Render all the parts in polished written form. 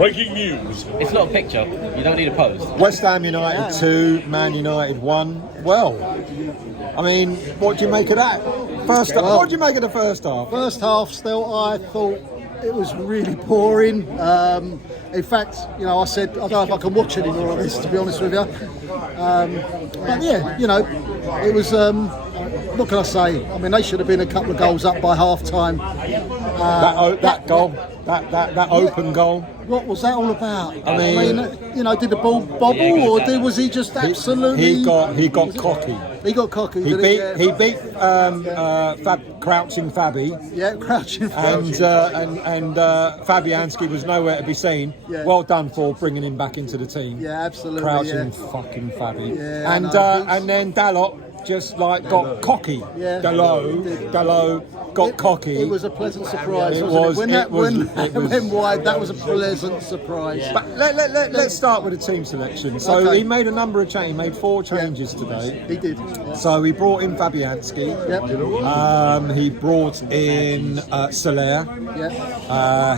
Breaking news. It's not a picture. You don't need a pose. West Ham United 2, Man United 1. Well, I mean, what do you make of that? First half. What do you make of the first half? First half, still, I thought it was really boring. In fact, you know, I said I don't know if I can watch any more of this, to be honest with you. But yeah, you know, it was. What can I say? I mean, they should have been a couple of goals up by half time. That goal, that open goal. What was that all about? I mean, you know, did the ball bobble, or was he just absolutely? He got cocky. He got cocky. He beat Crouching Fabby. Yeah, Crouching Fabby. And Fabianski was nowhere to be seen. Yeah. Well done for bringing him back into the team. Yeah, absolutely. Crouching fucking Fabby. Yeah, and then Dalot just like got cocky. Yeah. Dalot got cocky. It was a pleasant surprise, wasn't it? When that went wide, that was a pleasant surprise. But let's start with the team selection. So he made a number of changes. He made 4 changes today. He did. Yeah. So he brought in Fabianski. Yep. He brought in Soler. Yep.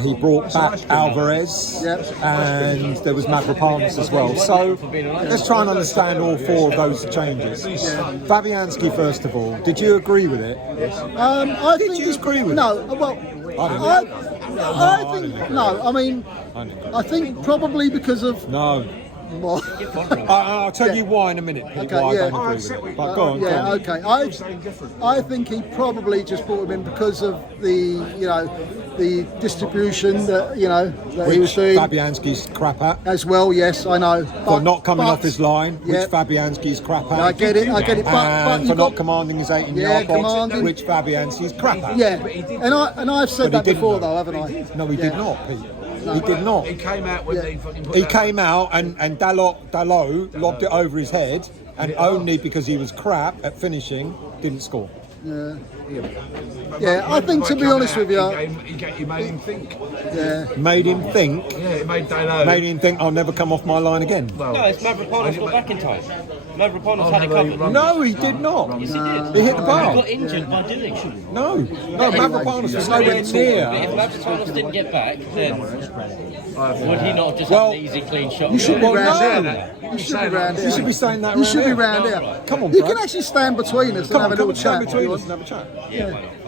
He brought back Alvarez. Yep. And there was Mavropanos as well. So let's try and understand all 4 of those changes. Yeah. Fabianski, first of all, did you agree with it? Did you agree with it? No. Well, I think no. I mean, I think probably because of no. I'll tell you why in a minute. Okay, why yeah. I don't agree with it. But go on. Yeah, go on. okay. I think he probably just brought him in because of the distribution that he was doing. Fabianski's crap at as well. Yes, I know. For not coming off his line, which Fabianski's crap at. I get it. But for not commanding his 18-yard box, which Fabianski's crap at. Yeah, and I've said that before, though, haven't I? No, he did not, Pete. He did not. He came out when they fucking put He came out and Dalot lobbed it over his head, and only because he was crap at finishing, didn't score. Yeah, I think, to be honest with you, he made him think. Yeah, made him think. Yeah, it made Dalot. Made him think I'll never come off my line again. Well, no, it's Mavropanos got back in time. Mavropanos had a couple. No, he did not. Yes, he did. He hit the bar. He got injured by doing. No, Mavropanos was nowhere near. But if Mavropanos didn't get back, then would he not just have an easy, clean shot? You should be round no. here. You should be round here. You should be saying that. You should be round here. here. Come on, you bro. can actually stand between us and have a little chat. Stand between us and have a chat.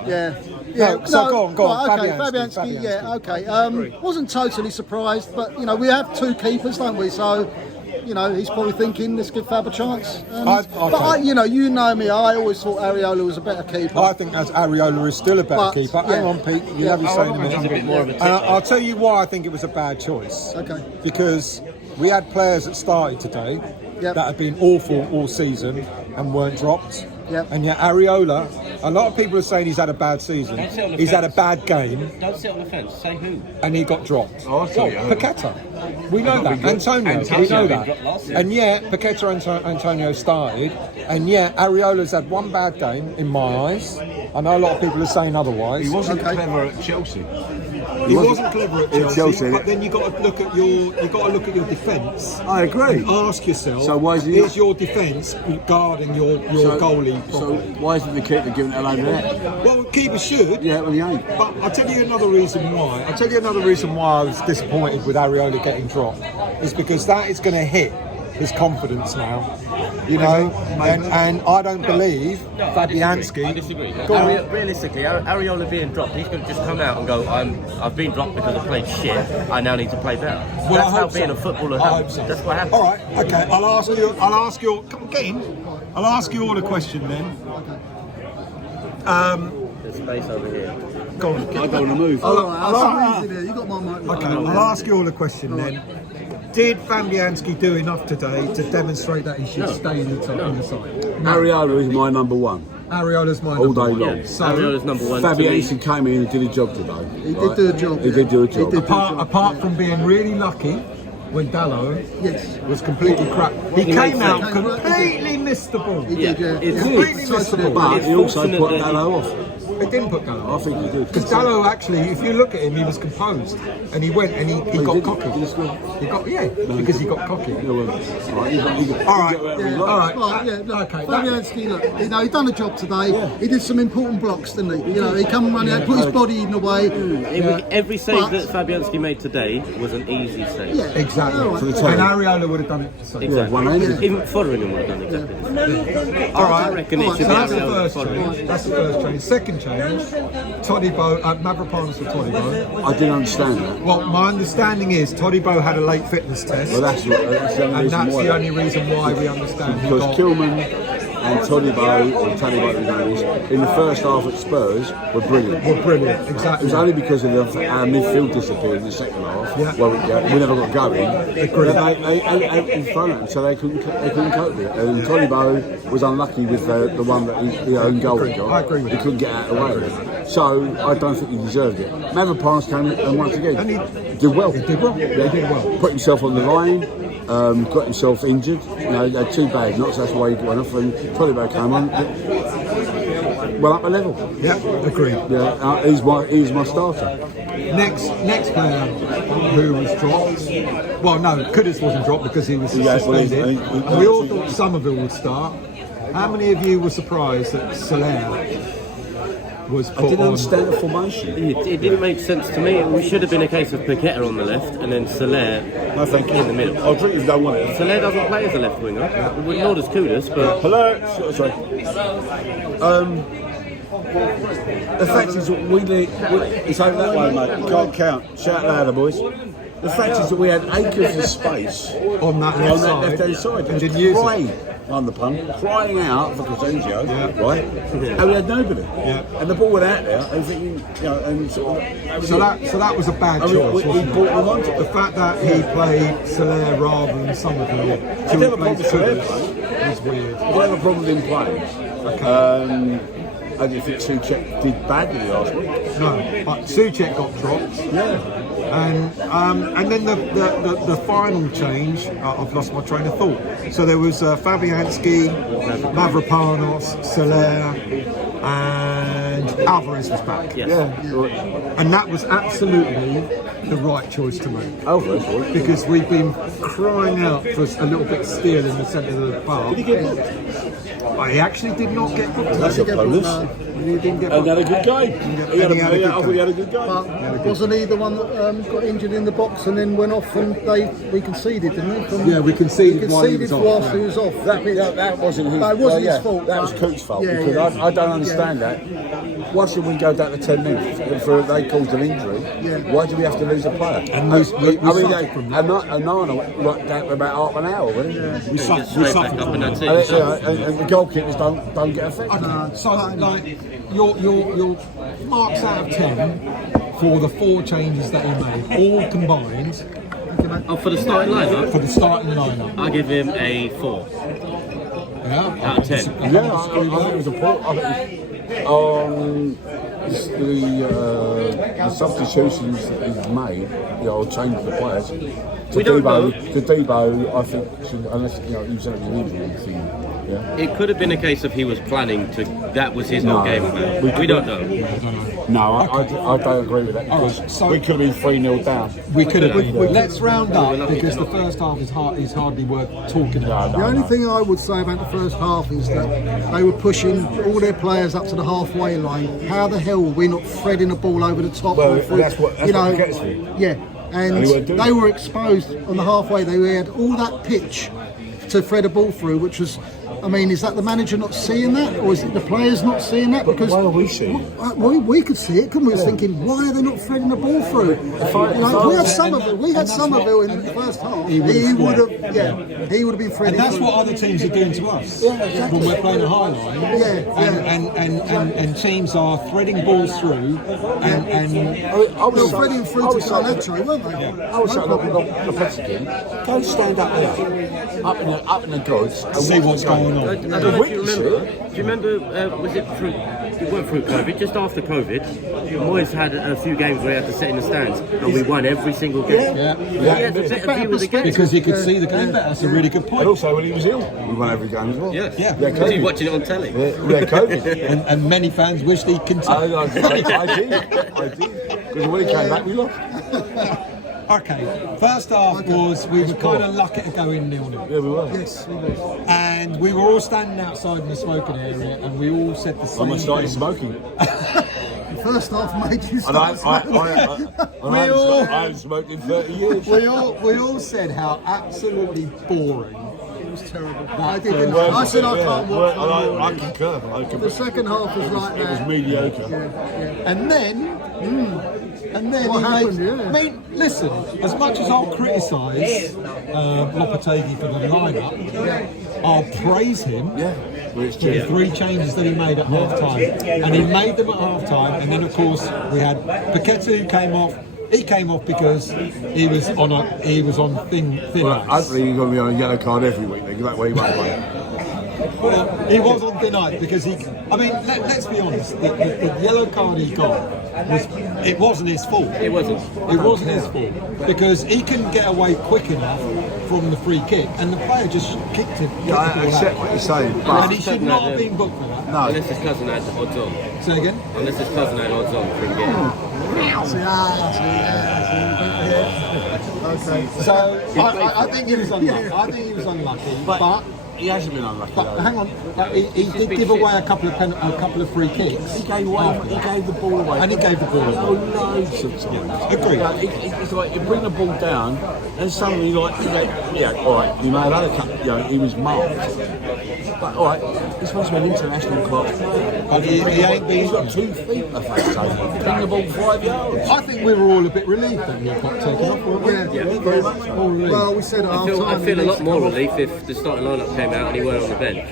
Yeah. So go on. Okay, Fabianski. Yeah, okay. Wasn't totally surprised, but we have 2 keepers, don't we? So, he's probably thinking, let's give Fab a chance. But you know me. I always thought Areola was a better keeper. I think as Areola is still a better keeper. Hang on, Pete. You have your say in a minute. He's a bit more of a I'll tell you why I think it was a bad choice. Okay. Because we had players that started today that have been awful all season and weren't dropped. Yep. And yet Areola, a lot of people are saying he's had a bad season. He's had a bad game. Don't sit on the fence. Say who. And he got dropped. Oh, I thought Paqueta. We know that. Antonio. We know that. And yet Paqueta and Antonio started. And yet Areola's had one bad game in my eyes. I know a lot of people are saying otherwise. He wasn't clever at Chelsea. He wasn't clever at Chelsea, but then you got to look at your defence. I agree. And ask yourself, so why is your defence guarding your goalie properly? So why isn't the keeper giving it a load of that? Well, keeper should. Yeah, well, he ain't. But I'll tell you another reason why. I was disappointed with Areola getting dropped. Is because that is going to hit his confidence now. And I don't believe Fabianski. I disagree. Realistically, Areola being dropped, he's going to just come out and go, I've been dropped because I played shit, I now need to play better. Well, that's how being a footballer happens. That's what happens. All right, okay, I'll ask you, come on, get in. I'll ask you all a question then. There's space over here. Go on. I don't want to move. You got my mic. Okay, I'll ask you all a question then. Did Fabianski do enough today to demonstrate that he should stay in the top in the side? Areola is my number 1. Areola's my all number day 1. long. Yeah. So, Areola's number 1. Fabianski came in and did a job today. He did do a job. He did do a job. Apart from being really lucky when Dalot was completely crap. He came out completely missed the ball. He did, yeah. Completely missed the ball. But he also put Dalot off. It didn't put Gallo. I think he did. Because Gallo actually, if you look at him, he was composed, and he went and he got cocky. Did he score? He got because he got cocky. Yeah, well, All right, Yeah, all right. Right, yeah, look, Okay. Fabianski, look, you know, he done a job today. He did some important blocks, didn't he? You know, he come running out, put his body in the way. Every save But- that Fabianski made today was an easy save. Yeah, Exactly. all right. For the And team. Areola would have done it. So. Exactly. one-handed. Even Fotheringham would have done exactly the same. All right. I reckon it All right, should So be that's the Areola first Fotheringham. change. That's the first change. Second change, Todibo, Mavropanos for Todibo. I didn't understand that. Well, my understanding is Todibo had a late fitness test, Well, that's the only and reason that's why. the only reason why we understand he Because got. Kilman and Todibo, or Todibo in the first half at Spurs were brilliant. Were brilliant, It exactly. was only because of our midfield disappeared in the second half. Yeah. Well, we never got going. Agreed. They front it, so they couldn't cope with it. And Todibo was unlucky with the one that he own goal he got. I agree with He that. couldn't get out of the way of it. So I don't think he deserved it. Mavropanos came in and once again And he did well. He did well. He did well. Put himself on the line. Got himself injured. You know, they had 2 bad knocks. That's why he went off. And Todibo came on. Well up a level. Yeah, agreed. Yeah, he's my starter. Next player who was dropped. Well, no, Kudus wasn't dropped because he was suspended. And we all thought Summerville would start. How many of you were surprised that Soler was I put didn't on? understand the formation. It didn't make sense to me. We should have been a case of Paqueta on the left and then Soler No, thank you. in the middle. I'll drink if you don't want it. Soler doesn't play as a left winger, nor does Kudus, but Hello. Sorry. The fact is that it's over that way, mate. You can't count. Shout louder, boys. The fact is that we had acres of space On that on left that side, left-hand side. and didn't use it. crying, on the pun, crying out for Crescenzio, right? And we had nobody. And the ball went out there, and thinking, you know, and sort of, So that was a bad I mean, choice, he wasn't brought it? them onto The fact that he played Soler rather than Summerville I to never replace promised Kudus was weird. I don't have a problem with him playing. I didn't think Suchek did badly last week. No, but Suchek got dropped. Yeah. And then the final change, I've lost my train of thought. So there was Fabianski, Mavropanos, Soler, and Alvarez was back. yes. Yeah. And that was absolutely the right choice to make. Alvarez was. Because we've been crying out for a little bit of steel in the centre of the park. Did he get booked? I actually did not get booked. That's a bonus. He didn't get And booked. had a good game. He had a good game. But wasn't he the one that got injured in the box and then went off and we conceded, didn't we? Yeah, we conceded We while he was conceded off, whilst he was off. That wasn't his. No, it wasn't his fault, That was but- Coote's fault Yeah, because yeah. I don't understand that. Why should we go down to 10 minutes for they caused an injury? Yeah. Why do we have to lose a player? And we suffered from that. Nana went down for about half an hour, wasn't he? We Straight suffered back up from and that. that's it. And the goalkeepers don't get affected. Okay, so like your marks out of 10 for the 4 changes that he made, all combined Oh, for the starting lineup, for the starting lineup. I give him a 4 Yeah, out of 10. Yeah, I think it was a poor. The substitutions that he's made, changed the players. We don't know. Debo, I think, should, unless he was an injury thing. Yeah. It could have been a case of he was planning to. That was his whole No. game plan. We don't know. No, I don't agree with that because so- we could have been 3-0 down. We could have been. Let's round up because the first half is hardly worth talking about. The only thing I would say about the first half is that they were pushing all their players up to the halfway line. How the hell were we not threading the ball over the top? Well, or through- that's what gets me. Yeah, and And they weren't doing they it. were exposed on the halfway. They had all that pitch to thread a ball through, which was. I mean, is that the manager not seeing that, or is it the players not seeing that? Because why are we seeing it? we could see it, couldn't we? Was thinking, why are they not threading the ball through? We had Summerville. We had Summerville in the first half. He would have been And threading. that's through. what other teams are doing to us exactly. when we're playing a high line. And teams are threading balls through and They were threading through to Carletto, weren't they? I was saying, the president, go stand up there, up in the gods, and see what's going on. I don't know if you remember. Do you remember? Was it through we went through COVID. Just after COVID, Moyes had a few games where he had to sit in the stands, and we won every single game. Yeah. He had a better view of the game. Because he could see the game better. That's a really good point. And also when he was ill. We won every game as well. Yes. Yeah. Because he's watching it on telly. We had COVID. And many fans wished he'd continue. I did. Because when he came back, we lost. Okay, first half was we were kind of lucky to go in 0-0. Yeah, we were. Yes, we were. And we were all standing outside in the smoking area, and we all said the same I started thing. smoking. First half made you And start. I hadn't smoked in 30 years. We all said how absolutely boring. It was terrible. I didn't. I said I can't watch. I concur. The second half was like It was that. mediocre. And then What he happened, made, yeah. I mean, listen, as much as I'll criticise Lopetegui for the lineup, I'll praise him Yeah. Well, it's for the 3 changes that he made at half time. And he made them at half time, and then of course we had Paqueta who came off. He came off because he was on thin Well, ice. hopefully you're going to be on a yellow card every week. Then that way you won't play. Well, he was on thin ice because he. I mean, let's be honest. The yellow card he got it wasn't his fault. It wasn't. It wasn't his fault because he couldn't get away quick enough from the free kick, and the player just kicked him. Yeah, I accept what you're saying, And but he should not have been booked for that. no. Unless his cousin had odds on. Say again. Unless his cousin had odds on for him getting. Okay. So I think he was unlucky. I think he was unlucky, but He hasn't been unlucky. But though. hang on, he did give away a couple of free kicks. He gave the ball away. And he gave the ball away. Loads of times. Agreed. It's like you bring the ball down, and suddenly yeah, all right. He may have had a couple. He was marked. But all right, this was an international club. But he ain't been. He's got 2 feet. The fact bring the ball 5 yards. I think we were all a bit relieved that he got taken off. weren't we? Yeah. Very much so. All relieved. Well, we said at half time. I feel a lot more relief if the starting lineup came out and he weren't on the bench.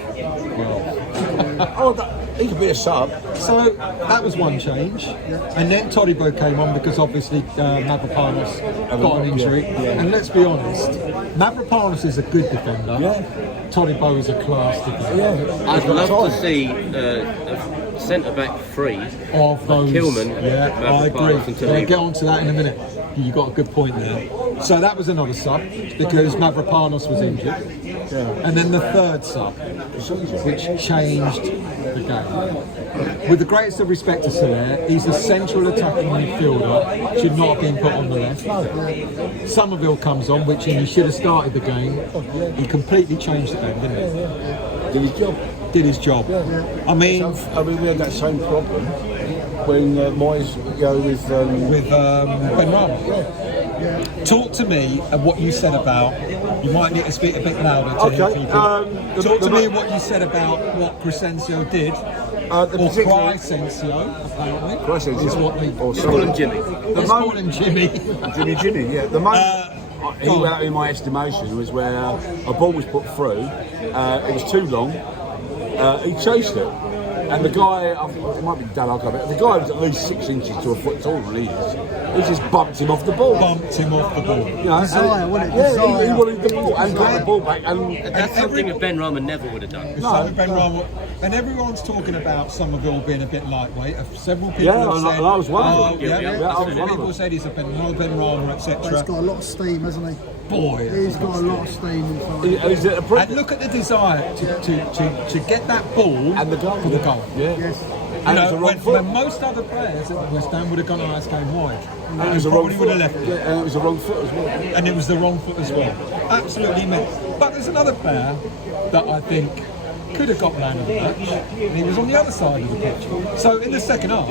He could be a sub. So that was one change, and then Todibo came on because obviously Mavropanos got an injury. And let's be honest, Mavropanos is a good defender. Yeah. Todibo is a class defender. I'd love to see a centre back free. Of those, Kilman, yeah, I Mavropanos agree. and Yeah, Todibo. get on to that in a minute. You got a good point there. So that was another sub because Mavropanos was injured, and then the third sub, which changed the game. With the greatest of respect to Soler, he's a central attacking midfielder, should not have been put on the left. Summerville comes on, which he should have started the game. He completely changed the game, didn't he? Did his job. Did his job. I mean, we had that same problem when Moyes with Ben Rama. Talk to me of what you said about. You might need to speak a bit louder to hear people. Talk to me what you said about what Crescencio did, or Crescencio, apparently. Crescencio. Is what they Or Call him Jimmy. Let's call him Jimmy. Jimmy, yeah. The moment he went out in my estimation was where a ball was put through, it was too long, he chased it. And the guy, it might be Dalaka, but the guy was at least 6 inches to a foot taller than he is. He just bumped him off the ball. You know, Desire, wasn't it? Yeah, Desire. he wanted the ball and got the ball back. And That's something that Ben Rama never would have done. Ben Rama, and everyone's talking about Somerville being a bit lightweight. Several people Yeah, have and said, I was one of them. Yeah, Yeah, I was one of people them. said he's a Ben Rama, But he's etc. got a lot of steam, hasn't he? Boy, He's got a lot of steam inside. Is it a and problem? look at the desire to get that ball And the goal. for the goal. Yeah. Yes. You And it was know, a wrong foot. when most other players at West Ham would have gone, that's going wide. And it was a wrong probably foot. would have left it. Yeah, and it was a wrong foot as well. And it was the wrong foot as well. Absolutely missed. But there's another player that I think could have got man of the match, and he was on the other side of the pitch. So in the second half,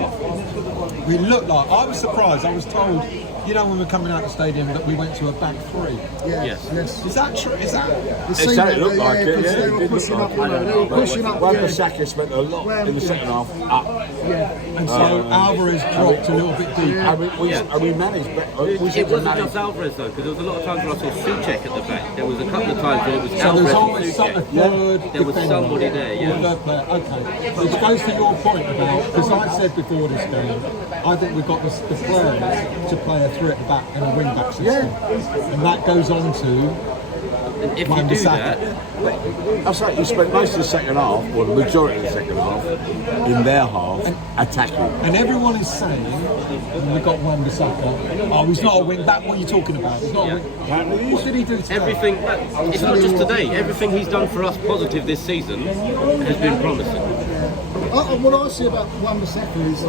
we looked like, I was surprised, I was told, you know, when we were coming out of the stadium that we went to a back three. Yeah. Yes. Yes. Is that true? Is that? It It certainly looked like it, because yeah. they were It did pushing look up, like it. they were pushing up. Yeah. Wan-Bissaka spent a lot in the second half up. Yeah. And so Alvarez dropped a little bit deeper. And we managed, but we It seemed to wasn't manage. just Alvarez though, because there was a lot of times where I saw Suchek at the back. There was a couple of times when it was So there's Alvarez always and a Suchek. third There was defender. somebody there, yeah. Or a third player. Okay. Which goes to your point about, because I said before this game, I think we've got the players to play a three at the back and a wing back system. And that goes on to if you do that, I say you spent most of the second half, or the majority of the second half, in their half attacking. And everyone is saying, we got Wan-Bissaka. Oh, he's not a wing back. What are you talking about? He's not a wing. What did he do today? everything, it's not just today, everything he's done for us positive this season has been promising. What I see about Wan-Bissaka is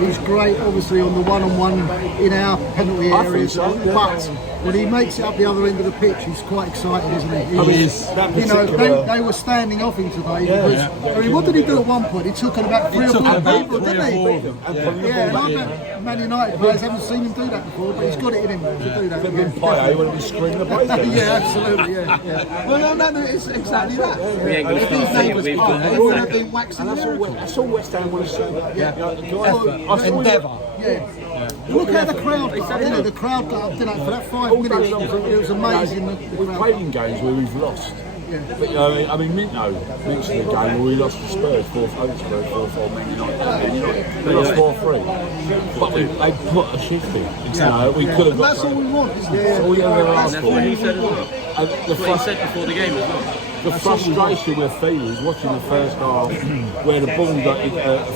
he's great, obviously, on the one-on-one in our penalty I think areas. so, yeah. But when he makes it up the other end of the pitch, he's quite exciting, isn't he? He is. You know, they were standing off him today. Because, I mean, what did he do at one point? He took on about three or four people, didn't he? Yeah, and I bet Man United players haven't seen him do that before, but he's got it in him to do that. Payet when he was screaming the place. Yeah, absolutely, yeah. Well, no, it's exactly that. We ain't going to start saying we've got He would have been waxing lyrical. That's all West Ham want to see. Yeah. Endeavour. Yeah. Look how the crowd, the crowd got up, you know, for that 5 minutes. It was amazing. We've played in games where we've lost. But, I mean, Mint's the game where we lost to Spurs, 4-4, Man United. We lost 4-3. But they put a shift in. Exactly. We could have got. That's all we want, isn't it? That's all we ever asked That's for. what he said as well. And That's what he said before the game as well. the frustration we're feeling is watching the first half where the ball got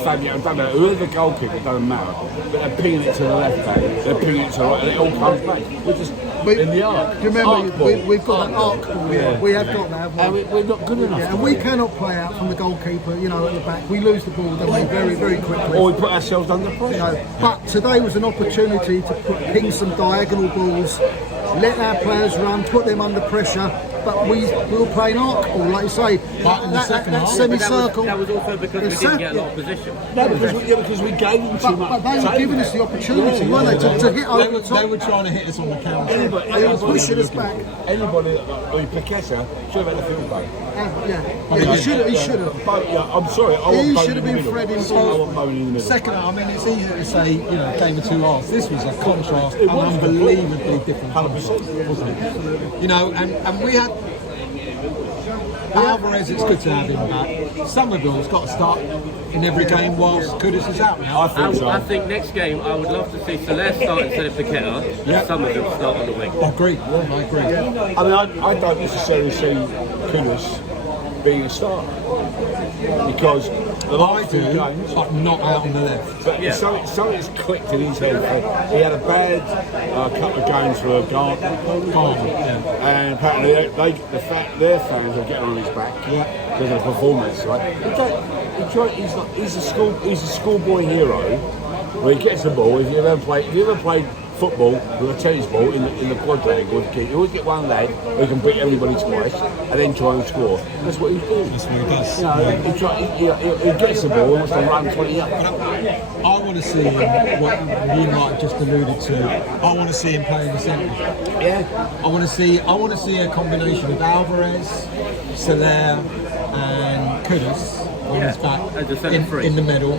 Fabio and Fabio, whoever the goalkeeper, it doesn't matter, but they're pinging it to the left back, they're pinging it to the right, and it all comes back. We're just in the arc. Do you remember, we've got that arc ball, we have got that, haven't we? We're not good enough. And we cannot play out from the goalkeeper, you know, at the back. We lose the ball, don't we, very, very quickly. Or we put ourselves under pressure. You know, but today was an opportunity to ping some diagonal balls, let our players run, put them under pressure. But we were playing arc ball, like you say. But in the second half, semicircle. That was also because we didn't get a lot of position. No, because we gave them too much. But they were giving us the opportunity, weren't they, to hit over the top. They were trying to hit us on the counter. They were pushing us back. Anybody, I mean, Paqueta should have had the field goal. Yeah, he should have. But, yeah, I'm sorry, I want He Bowen should have in the been middle. threading I balls. want Bowen in the middle. Second, I mean, it's easy to say, you know, game of two halves. This was a contrast, an unbelievably different contrast, wasn't it? You know, and we had Alvarez. It's good to have him back. Summerville's got to start in every game whilst Kudus is out now. I think next game I would love to see Soler start instead of Paqueta, and Summerville start on the wing. I agree. I agree. I mean, I don't necessarily see Kudus being a starter because the last two games, but not out on the left. but something's clicked in his head. He had a bad couple of games for Gardner, and apparently their fans are getting on his back because of the performance. Right? He's a schoolboy hero where he gets the ball. If you ever played football with a tennis ball in the quad leg, you always get one leg who can beat everybody twice and then try and score. That's what he's doing. That's what he does. You know, he gets the ball and wants to run 20 up. I want to see him, what you might have just alluded to, I want to see him play in the centre. Yeah. I want to see a combination of Alvarez, Soler and Kudus on his back in the middle,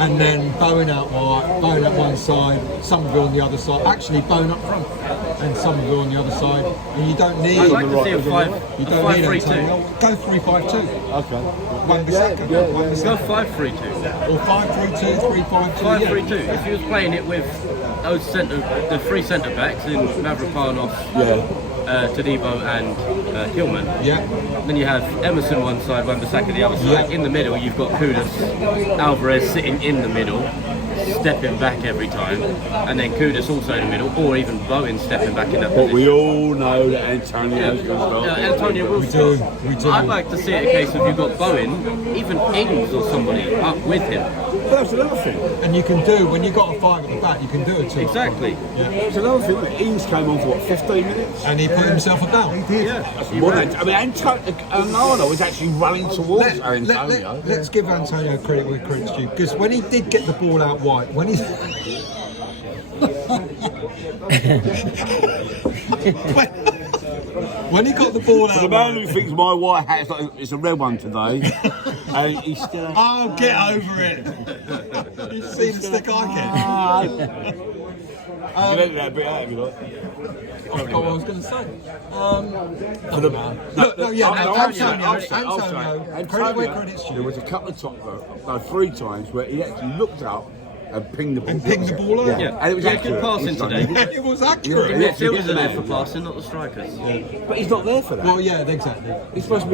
and then Bowen out wide, Bowen at one side, Summerville on the other side. Actually, Bowen up front and Summerville on the other side. And you don't need. I'd like to see a 5-3-2. Go 3-5-2. Okay. Wan-Bissaka. Go 5-3-2. Or 5-3-2, 3-5-2. 5-3-2. If you was playing it with the three centre backs in Mavropanos, Todibo and Tillman, then you have Emerson one side, Wan-Bissaka the other side. In the middle, you've got Kudus, Alvarez sitting in the middle, stepping back every time, and then Kudus also in the middle, or even Bowen stepping back in that position. But we all know that Antonio's going to start. Antonio will start. We do. I'd like to see it a case of you've got Bowen, even Ings or somebody up with him. That's another thing. And you can do, when you've got a five at the back, you can do it too. Exactly. That's another thing. Ings came on for what, 15 minutes? And he put himself about. He did. I mean, Antonio was actually running towards Antonio. Let's give Antonio credit where credit's due, because when he did get the ball out wide, when he when he got the ball out The man who thinks my white hat is like it's a red one today, and he's still. Oh, get over it! You've seen the stick I get. You can edit that bit out if you like. I forgot what I was going to say. Antonio, credit where credit's There due. was a couple of three times where he actually looked up and ping the ball. And ping the ball over. Yeah, And it was good accurate. passing today. It was accurate. The midfielders are there for passing, not the strikers. But he's not there for that. Well, yeah, exactly. He's supposed to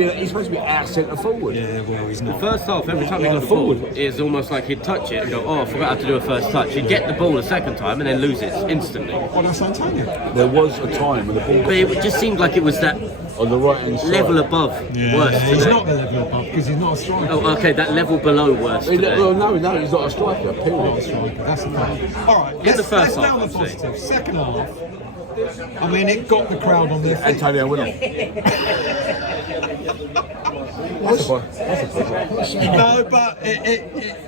be out centre forward. Yeah, well, he's The not. first half, every time he got the ball, it's almost like he'd touch it and go, oh, I forgot how to do a first touch. He'd get the ball a second time and then lose it instantly. Well, that's Antonio. There was a time when the ball But it just seemed like it was that on the right hand side. level above worse. He's today. not the level above because he's not a striker. Oh, okay, that level below worse. Today. Well, no, he's not a striker. Not a Period. striker. That's the thing. All right, In the first let's half, now the I'd say. positive. Second half. I mean, it got the crowd on their feet. Antonio Willow. No, but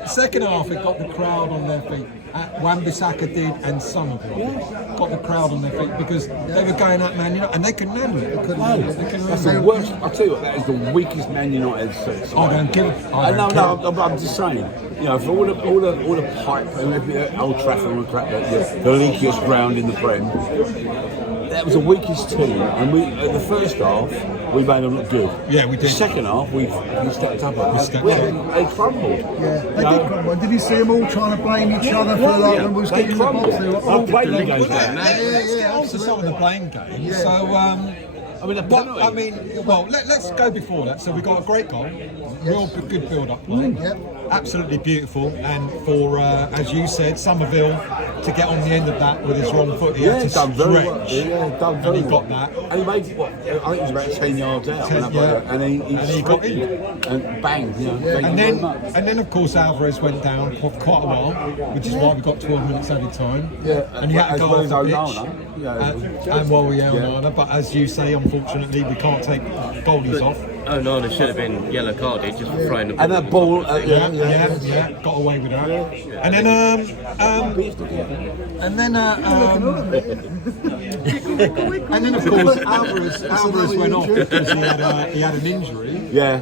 second half it got the crowd on their feet. Wan-Bissaka did and Summerville got the crowd on their feet because they were going at Man United and they couldn't handle it. That's the worst. I'll tell you what, that is the weakest Man United side. I don't give it. I'm just saying. You know, for all the hype and Old Trafford and crap, the leakiest ground in the Prem, that was the weakest team. And we, in the first half, we made them look good. Yeah, we did. The second half, we stepped up. stepped up. They crumbled. Yeah, they did crumble. Did you see them all trying to blame each other for like when we was getting in the box? They were all played the those liquid, games. man. Get on to some of the blame games. So, let's go before that. So we got a great goal, real good build-up play, absolutely beautiful, and for as you said, Summerville to get on the end of that with his wrong foot, he had to done very well. stretch, Done very and he got well. that. And he made what? I think it was about 10 yards out. 10, yeah. And he got stripped in. it and bang. You know, thank And you very much. then of course Alvarez went down for quite a while, which is why we got 12 minutes added time. Yeah, and he had to as go well off the as pitch. Onana. And while we Onana, but as you say, unfortunately, we can't take goalies off. Onana should have been yellow carded just for throwing the ball. And that ball, Got away with that. And then, and then of course Alvarez went off because he had an injury. Yeah.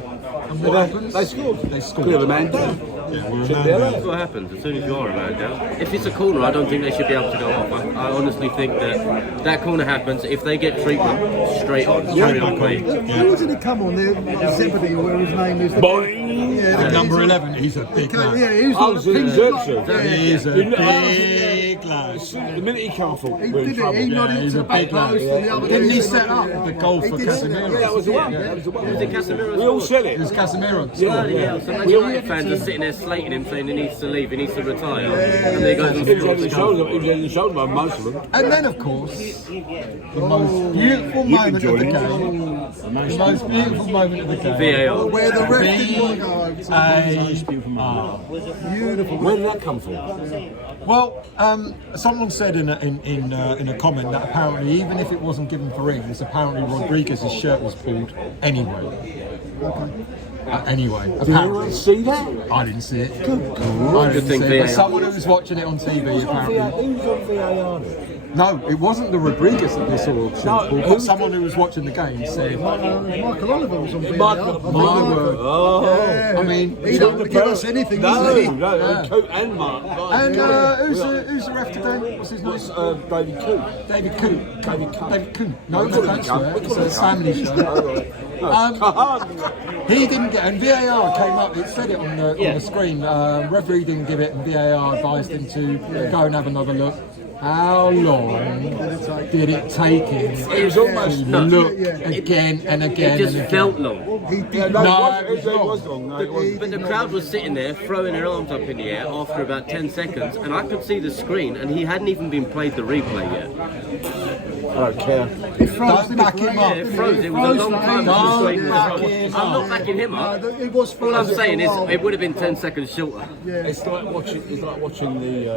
And what happens? They scored. They scored. Clear the man down. Yeah, we're a Should man be down. allowed. That's what happens as soon as you are a man down. If it's a corner, I don't think they should be able to go off. I honestly think that corner happens if they get treatment straight on, straight on play. Who did he come on there? Zebedee or whatever his name is. Boing. Yeah, Number 11, he's a big Yeah, man. he was Oh, like so pink he's like- Xerxes. He is a You know, big lad. The minute he came off, He we're in did it. trouble. He nodded he's to the a back big lad. post and the other Didn't he guy set up the goal for He did set Casemiro? up. That was the one. That was the one. Was it Casemiro? We all said it. It was Casemiro. Bloody hell. So Man United fans are sitting there slating him, saying he needs to leave, he needs to retire. And they go and He was score on the the goal. shoulder. He was on the shoulder by most of them. And then, of course, the most beautiful moment of the join in. game. The most beautiful moment of the game. VAR. Where the ref didn't want to go. VAR. Beautiful. Where did that come from? Well, someone said in a comment that apparently, even if it wasn't given for Ings, apparently Rodriguez's shirt was pulled anyway. Anyway, Did anyone apparently. see that? I didn't see it. Good I Good didn't thing see it. But VAR. someone who was watching it on TV apparently. Who was on VAR? No, it wasn't the Rodriguez that they saw shirt pulled, who- but someone who was watching the game said, Michael Oliver was on VAR. my word. Oh. I mean, He don't give us anything, No, does he? no, Yeah. Coop and Mark. And who's the ref today? What's his name? David Coop. David Coop. David Coop. David Coop. No, We call no, him don't Coop. swear. We It's call a him family show. He didn't get, and VAR came up, it said it on the screen, referee didn't give it and VAR advised him to go and have another look. How long did it take him It was almost to no. look again and It again just and again? felt long. He Yeah, did no, No, it was long. No, it wasn't. But the crowd was sitting there throwing their arms up in the air after about 10 seconds, and I could see the screen, and he hadn't even been played the replay yet. I don't care. Don't back him up. Yeah, it froze. It was a long time. Don't It was back froze. him I'm not up. backing him up. It was All I'm frozen saying for is a while. it would have been 10 seconds shorter. It's like watching the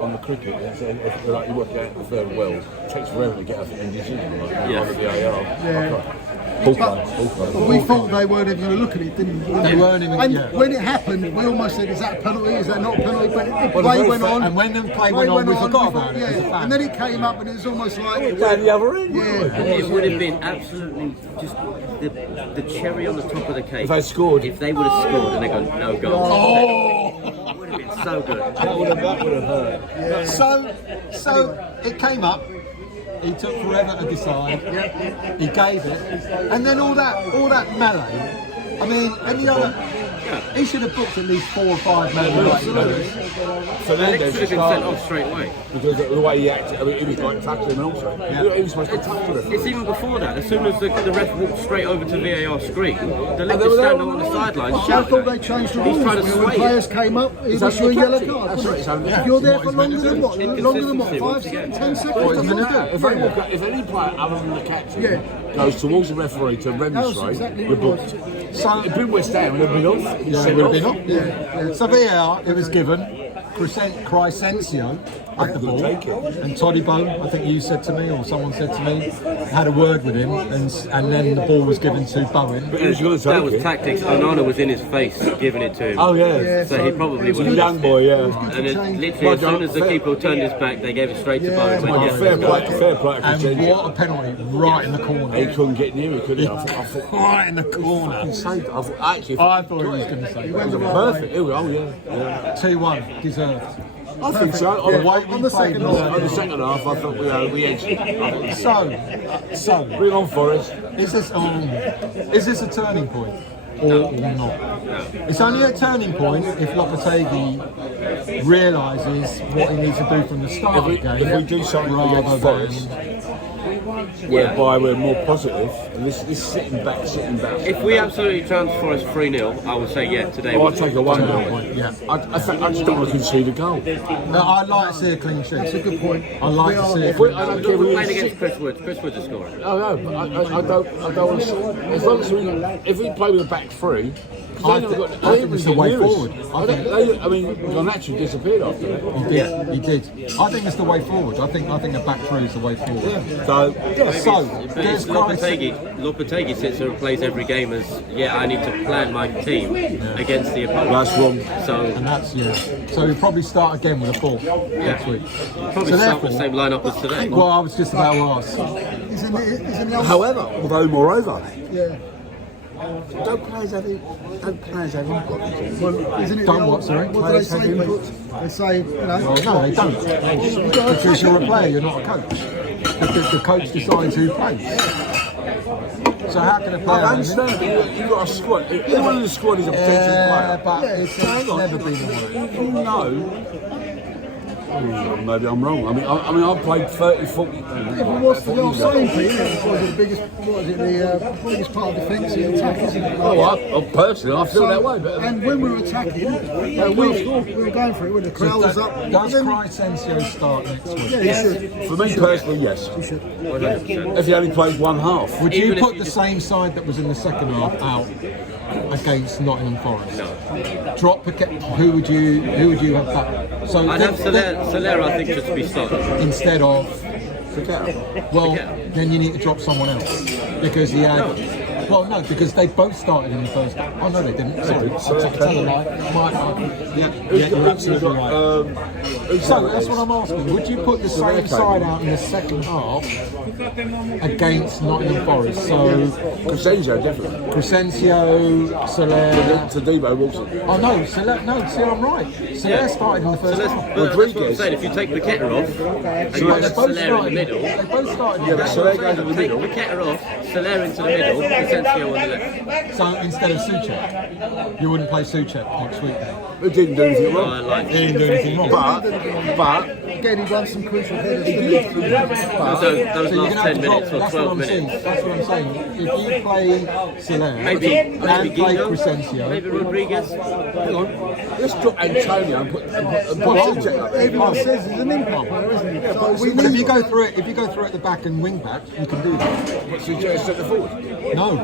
on the cricket. It's like you watch it out the third world. It takes forever to get a decision. Like, Yeah. on the VAR. Yeah. Ball But play. we thought they weren't even going to look at it, didn't we? They weren't even, And yeah. when it happened, we almost said, "Is that a penalty? Is that not a penalty?" But the Well, play the went very on. And when the play went on, we forgot about it as a Yeah. fan. And then it came up, and it was almost like, Down the other end. yeah. It would have been absolutely just the cherry on the top of the cake. If they scored. If they would have scored and they go, no goal. Oh! It would have been so good. That would have hurt. So it came up. He took forever to decide. He gave it, and then all that melee. I mean, any other He should have booked at least 4 or 5 men. Alex Fernandes should have been sent off straight away. because of the way he acted. I mean, he was like tackling him also. He was supposed to tackle him. It's even before that. As soon as the ref walked straight over to VAR screen, the left is standing on the sideline I shouting. thought they changed the He's rules trying to when sway players came up. It was actually your yellow captain. card. That's wasn't right, it? so If you're there for what longer he's than meant to what? do. Longer than what? Inconsistency 5, once 10 seconds? What he's doesn't meant to matter. do. If any player other than the captain Yeah. goes towards the referee to remonstrate, exactly you're what booked. it So, It'd been West Ham, it'd been off. It'd yeah, been it would have sent been off. up. Yeah. So VAR, it was given. Crescencio had the ball, Take it. and Toddy Bone, I think you said to me, or someone said to me, had a word with him, and then the ball was given to Bowen. But he was going to That take was it. tactics. Onana was in his face giving it to him. Oh yeah. So he probably would have Young boy, yeah. And then literally, as soon as the keeper turned his back, they gave it straight to Bowen. Went, yeah, Fair let's go. play, fair play. And Crescencio. what a penalty, right in the He corner. couldn't get near it, could he? I thought, Right in the corner. he saved it. I thought, actually, I thought he was going to say it was that. perfect. It was, oh yeah. 2-1, deserved. I think so. The way we On the played second was- half. On the second half, I thought we edged. So, Bring on Forest. is this a turning point or not? It's only a turning point if Lopetegui realises what he needs to do from the start of the game. If we do something rather against Forest, whereby we're more positive, and this sitting back. If we absolutely trounced Forest 3-0, I would say yeah, today. I'd take a 1 point, yeah. I just don't want to concede a goal. No, I'd like to see a clean sheet. That's a good point. I'd like to see a I clean don't sheet. care We're who playing it is. against Chris Woods. Chris Woods is scoring. Oh no, but I don't want to see. As long as if we play with a back three, I think it's the way forward. I mean, Garnacho disappeared after that. He did. I think it's the way forward. I think a back three is the way forward. So, So, But there's it's Lopetegui sits there and plays every game as, I need to plan my team against the opponent. that's wrong. So And that's, So we'll probably start again with a 4 next week. probably So start with therefore- the same lineup as today. Well, I was just about to ask. Isn't else? However, moreover, Yeah. don't players have input? Well, isn't it Don't the old- what, sorry? What do they say? They say, Well, no, they don't. Because you're a player, you're not a coach. The coach decides who plays. So how can a player? I understand, but you've got a squad. Anyone in the squad is a potential Yeah, player. but it's never been the way. You know. Maybe I'm wrong. I mean, I've played 30, 40. Yeah, but what's the old saying, Pete? Was it the biggest? What is it? The biggest part of defence, the attack, isn't it? I personally, I feel that way. But And when we were attacking, we were going for it when the crowd was up. Does Then- Crescencio start next week? Yeah, he should. for me personally, yes. 100%. If he only plays one half. Would you Even if put you the just- same side that was in the second half out against Nottingham Forest? Drop who would you have back? So I'd have Soler, I think, just be started. instead of well, then you need to drop someone else because he had. Well, no, because they both started in the first. Oh no, they didn't. Sorry, I tell a lie. Yeah, you're absolutely right. So that's what I'm asking. Would you put the same side out in the second half against Nottingham Forest? So Crescencio, definitely. Crescencio, Soler. To Debo Wilson. Oh no, Soler. No, see, I'm right. Soler started in the first half. But that's what I'm saying. If you take Paqueta off, and you They put both Soler in the started. middle, They both started. Yeah, but that's Soler what I'm goes in the saying. middle. Take Paqueta off, Soler into the middle, Crescencio on the left. So instead of Suchek, you wouldn't play Suchek next week. Then? It didn't do anything I wrong. like He didn't do anything wrong. But Again, he won some crucial headers. those So last you're gonna have 10 to drop. minutes or That's 12 what I'm saying. minutes. That's what I'm saying. If you play Soler Maybe and play Guido, Crescencio, maybe Rodriguez. hang on, let's drop Antonio and put Suchek up there. Everyone says he's an impact player, isn't he? So we but if you need. go through it, at the back and wing back, you can do that. Put Suchek as centre forward. No,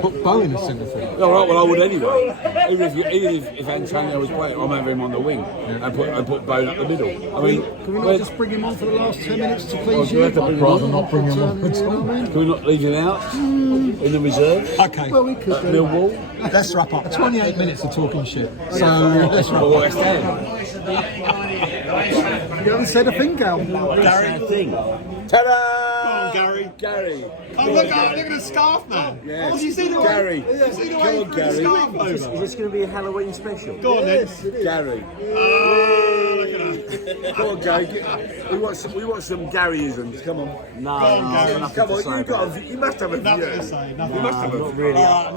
put Bowen as centre forward. All right, well I would anyway. Even if Antonio was playing, I'm having him on the wing and put Bone up the middle. I mean, Can we not just bring him on for the last 10 minutes to please do you? we have to bring him I'd on? rather not bring him on at You know all. what I mean? Can we not leave him out in the reserve? Okay, Well, we could At do. Millwall? let's wrap up. 28 minutes of talking shit. So let's wrap Or up. West Ham? You haven't said a thing, Cal. Ta-da! Gary. Gary. Oh, look at the scarf, man. Yeah. Did you see the way? Gary. Did you see the way Come he on, threw the Gary. scarf over? Is this going to be a Halloween special? Go on, then. Gary. Oh, look at that. Come on, Gary. We want some Garyisms. Come on. No, Gary. Come on, you must have a Nothing to view. say. Nothing. You must have a not really.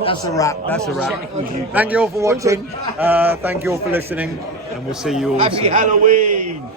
That's a wrap. That's a wrap. Thank you all for watching. Thank you all for listening. And we'll see you all Happy soon. Halloween!